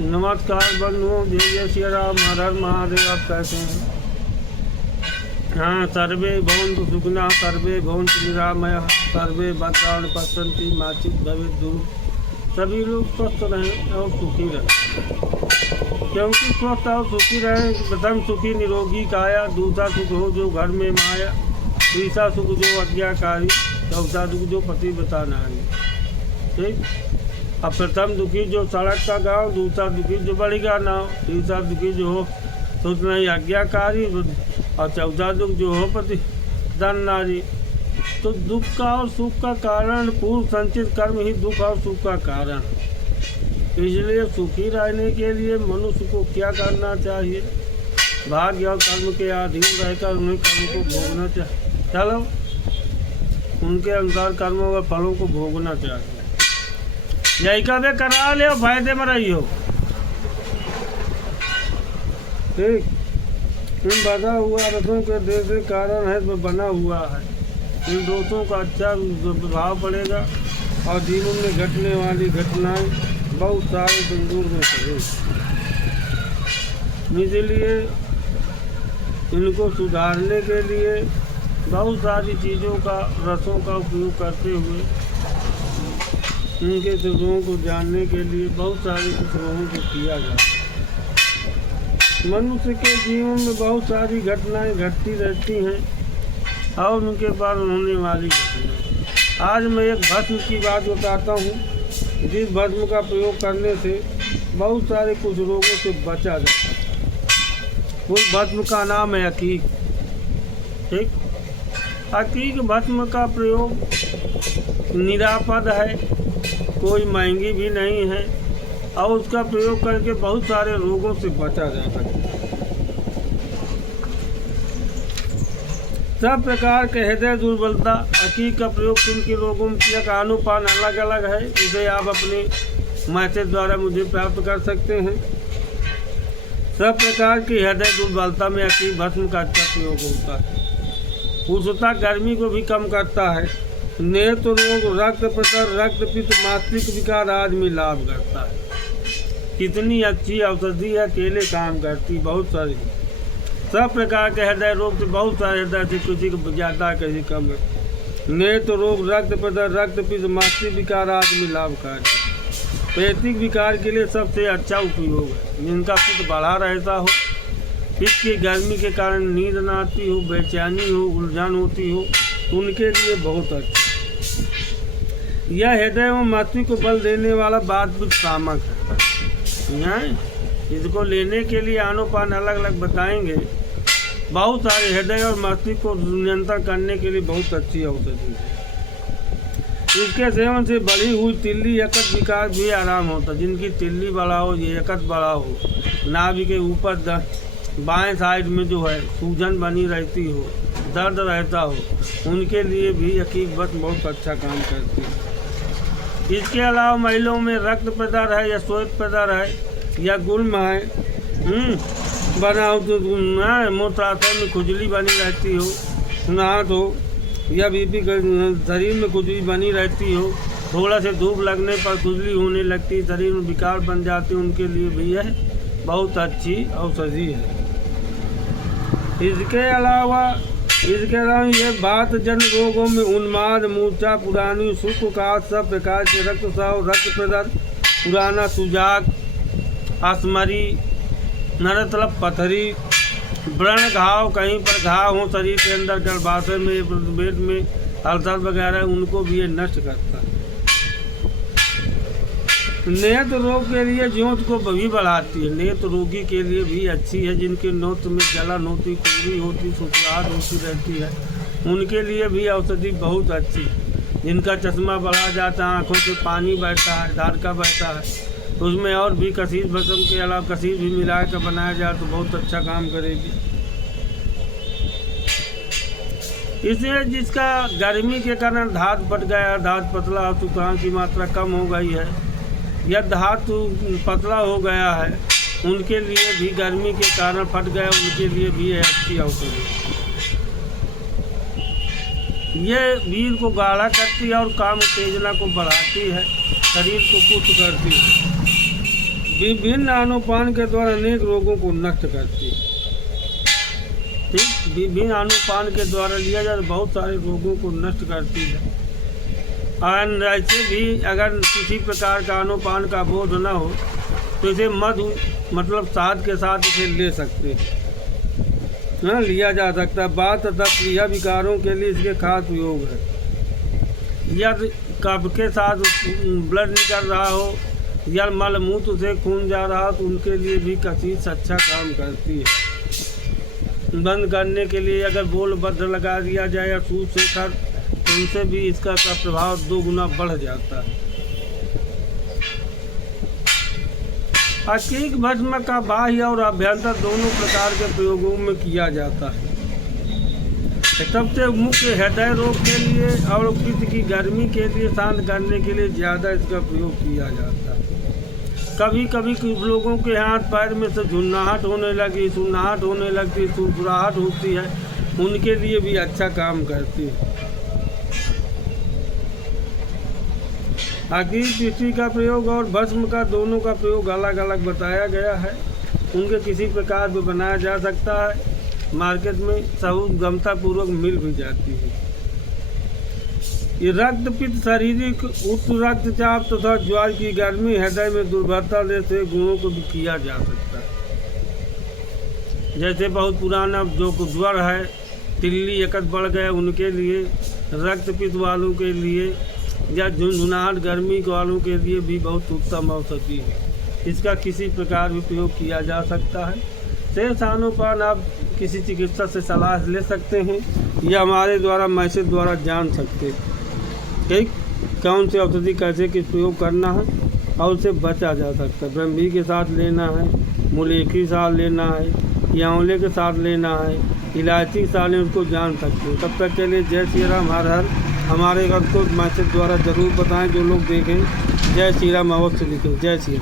नमस्कार बंधुओं, जय जय श्री राम, हर हर महादेव। आप कैसे हैं? हाँ, सर्वे भवन्तु सुखिनः, सर्वे भवन्तु निरामयाः, सर्वे भद्राणि पश्यन्ति मा चित् भवेत् दुर्गतिः। सभी लोग स्वस्थ रहें और सुखी रहें, क्योंकि स्वस्थ और सुखी रहें। प्रथम सुखी निरोगी काया, दूसरा सुख हो जो घर में माया, तीसरा सुख जो आज्ञाकारी, चौथा दुख जो पतिव्रता नारी। ठीक। अब प्रथम दुखी जो सड़क का गाँव, दूसरा दुखी जो बढ़ेगा नाव, तीसरा दुखी जो हो सुख नहीं आज्ञाकारी, और चौथा दुख जो हो पति धन नारी। तो दुख का और सुख का कारण पूर्व संचित कर्म ही दुख और सुख का कारण। इसलिए सुखी रहने के लिए मनुष्य को क्या करना चाहिए? भाग्य और कर्म के अधीन रहकर उन्हें कर्म को भोगना चाहिए। चलो, उनके अनुसार कर्मों व फलों को भोगना चाहिए। यही कभी करा ले, फायदे में रही हो। ठीक। इन बधा हुआ रथों के देश के कारण है तो बना हुआ है। इन दोषों का अच्छा प्रभाव पड़ेगा और जीवन में घटने वाली घटनाएं बहुत सारे तंदूर में करें। इसलिए इनको सुधारने के लिए बहुत सारी चीज़ों का रसों का उपयोग करते हुए इनके सुखों को जानने के लिए बहुत सारे सुखों को किया जाए। मनुष्य के जीवन में बहुत सारी घटनाएं घटती रहती हैं और उनके बाद होने वाली घटनाएं। आज मैं एक भस्म की बात बताता हूँ, जिस भस्म का प्रयोग करने से बहुत सारे कुछ रोगों से बचा जाता है। उस भस्म का नाम है अकीक। ठीक। अकीक भस्म का प्रयोग निरापद है, कोई महंगी भी नहीं है और उसका प्रयोग करके बहुत सारे रोगों से बचा जा सकता है। सब प्रकार के हृदय दुर्बलता, अकीक का प्रयोग किन के रोगों में किया का अनुपान अलग अलग है। इसे आप अपने मैसेज द्वारा मुझे प्राप्त कर सकते हैं। सब प्रकार की हृदय दुर्बलता में अकीक भस्म का अच्छा प्रयोग होता है। उष्णता गर्मी को भी कम करता है। नेत्र रोग, रक्त प्रसर, रक्त पित्त, मानसिक विकार आदि में लाभ करता है। कितनी अच्छी औषधि है, अकेले काम करती बहुत सारी। सब प्रकार के हृदय रोग से बहुत सारे हृदय से किसी को ज़्यादा किसी कम है। नेत्र रोग, रक्त प्रसर, रक्त पित्त, मानसिक विकार आदि में लाभकारी। पैतृक विकार के लिए सबसे अच्छा उपयोग है। जिनका पित्त बढ़ा रहता हो, पित्त की गर्मी के कारण नींद न आती हो, बेचैनी हो, उलझन होती हो, उनके लिए बहुत अच्छा। यह हृदय एवं मस्तिष्क को बल देने वाला वातपित्त शामक है। इसको लेने के लिए अनुपान अलग अलग बताएंगे। बहुत सारे हृदय और मस्तिष्क को नियंत्रण करने के लिए बहुत अच्छी औषधि है। इसके सेवन से बढ़ी हुई तिल्ली यकृत विकार भी आराम होता है। जिनकी तिल्ली बढ़ा हो, यकृत बढ़ा हो, नाभि के ऊपर बाएं साइड में जो है सूजन बनी रहती हो, दर्द रहता हो, उनके लिए भी अकीक भस्म बहुत अच्छा काम करती है। इसके अलावा महिलाओं में रक्त प्रदर है या श्वेत प्रदर है या गुल्म है, बना हो तो मूत्राशय में खुजली बनी रहती हो, नाद हो या बीपी शरीर में खुजली बनी रहती हो, थोड़ा से धूप लगने पर खुजली होने लगती, शरीर में विकार बन जाते, उनके लिए भी यह बहुत अच्छी औषधि है। इसके अलावा ये बात जन रोगों में उन्माद, मूर्छा, पुरानी सुख का सब प्रकार के रक्तस्राव, रक्त प्रदर, पुराना सुजाक, अस्मरी, नरतलब, पथरी, व्रण घाव, कहीं पर घाव हो शरीर के अंदर, गर्भाशय में, पेट में, अल्सर वगैरह, उनको भी ये नष्ट करता है। नेत्र रोग के लिए ज्योत को भी बढ़ाती है। नेत्र रोगी के लिए भी अच्छी है। जिनके नेत्र में जलन होती, खुजली होती, सुखराहट होती रहती है, उनके लिए भी औषधि बहुत अच्छी है। जिनका चश्मा बढ़ा जाता है, आँखों से पानी बहता है, धारका बहता है, उसमें और भी कसीर भस्म के अलावा कसीर भी मिला कर बनाया जाए तो बहुत अच्छा काम करेगी। इसलिए जिसका गर्मी के कारण धात फट गया, धात पतला हो, सुखान की मात्रा कम हो गई है या धातु पतला हो गया है, उनके लिए भी गर्मी के कारण फट गया, उनके लिए भी अच्छी औषधि। ये वीर को गाढ़ा करती है और काम उत्तेजना को बढ़ाती है, शरीर को पुष्ट करती है। विभिन्न आनुपान के द्वारा अनेक रोगों को नष्ट करती है। ठीक, विभिन्न आनुपान के द्वारा लिया जाए तो बहुत सारे रोगों को नष्ट करती है। और ऐसे भी अगर किसी प्रकार का आनुपान का बोध न हो तो इसे मधु मतलब शहद के साथ इसे ले सकते हैं, हाँ, लिया जा सकता है। बात तथा प्रिया विकारों के लिए इसके खास प्रयोग है। यदि कफ के साथ ब्लड निकल रहा हो या मलमूत्र से खून जा रहा हो तो उनके लिए भी कसीस अच्छा काम करती है। बंद करने के लिए अगर बोल बद्ध लगा दिया जाए या सूत से कर तो उनसे भी इसका प्रभाव 2 गुना बढ़ जाता है। अकीक भस्म का बाह्य और अभ्यंतर दोनों प्रकार के प्रयोगों में किया जाता है। सबसे मुख्य हृदय रोग के लिए और पित्त की गर्मी के लिए शांत करने के लिए ज़्यादा इसका प्रयोग किया जाता है। कभी कभी कुछ लोगों के हाथ पैर में से झुन्नाहट होने लगी, सुन्नाहट होने लगती, सुरसुराहट होती है, उनके लिए भी अच्छा काम करती है। अकीक पिष्टी का प्रयोग और भस्म का दोनों का प्रयोग अलग अलग बताया गया है। उनके किसी प्रकार भी बनाया जा सकता है, मार्केट में सुगमता पूर्वक मिल भी जाती है। ये रक्त पित्त, शारीरिक उच्च रक्तचाप तथा ज्वर की गर्मी, हृदय में दुर्बलता जैसे गुणों को भी किया जा सकता है। जैसे बहुत पुराना जो ज्वर है, तिल्ली यकत बढ़ गए, उनके लिए, रक्त पित्त वालों के लिए या झुनझुनाहट गर्मी वालों के लिए भी बहुत उत्तम औषधि है। इसका किसी प्रकार भी प्रयोग किया जा सकता है। शेष आनुपान आप किसी चिकित्सक से सलाह ले सकते हैं या हमारे द्वारा मैसेज द्वारा जान सकते हैं ठीक कौन सी औषधि कैसे किस प्रयोग करना है और उससे बचा जा सकता है। ब्रह्मी के साथ लेना है, मुलेठी के साथ लेना है या आंवले के साथ लेना है, इलायची के साथ लेना, उसको जान सकते हैं। तब तक के लिए जय श्री राम। हर हर हमारे घर को मैसेज द्वारा ज़रूर बताएं जो लोग देखें। जय श्री राम अवश्य लिखें। जय श्री राम।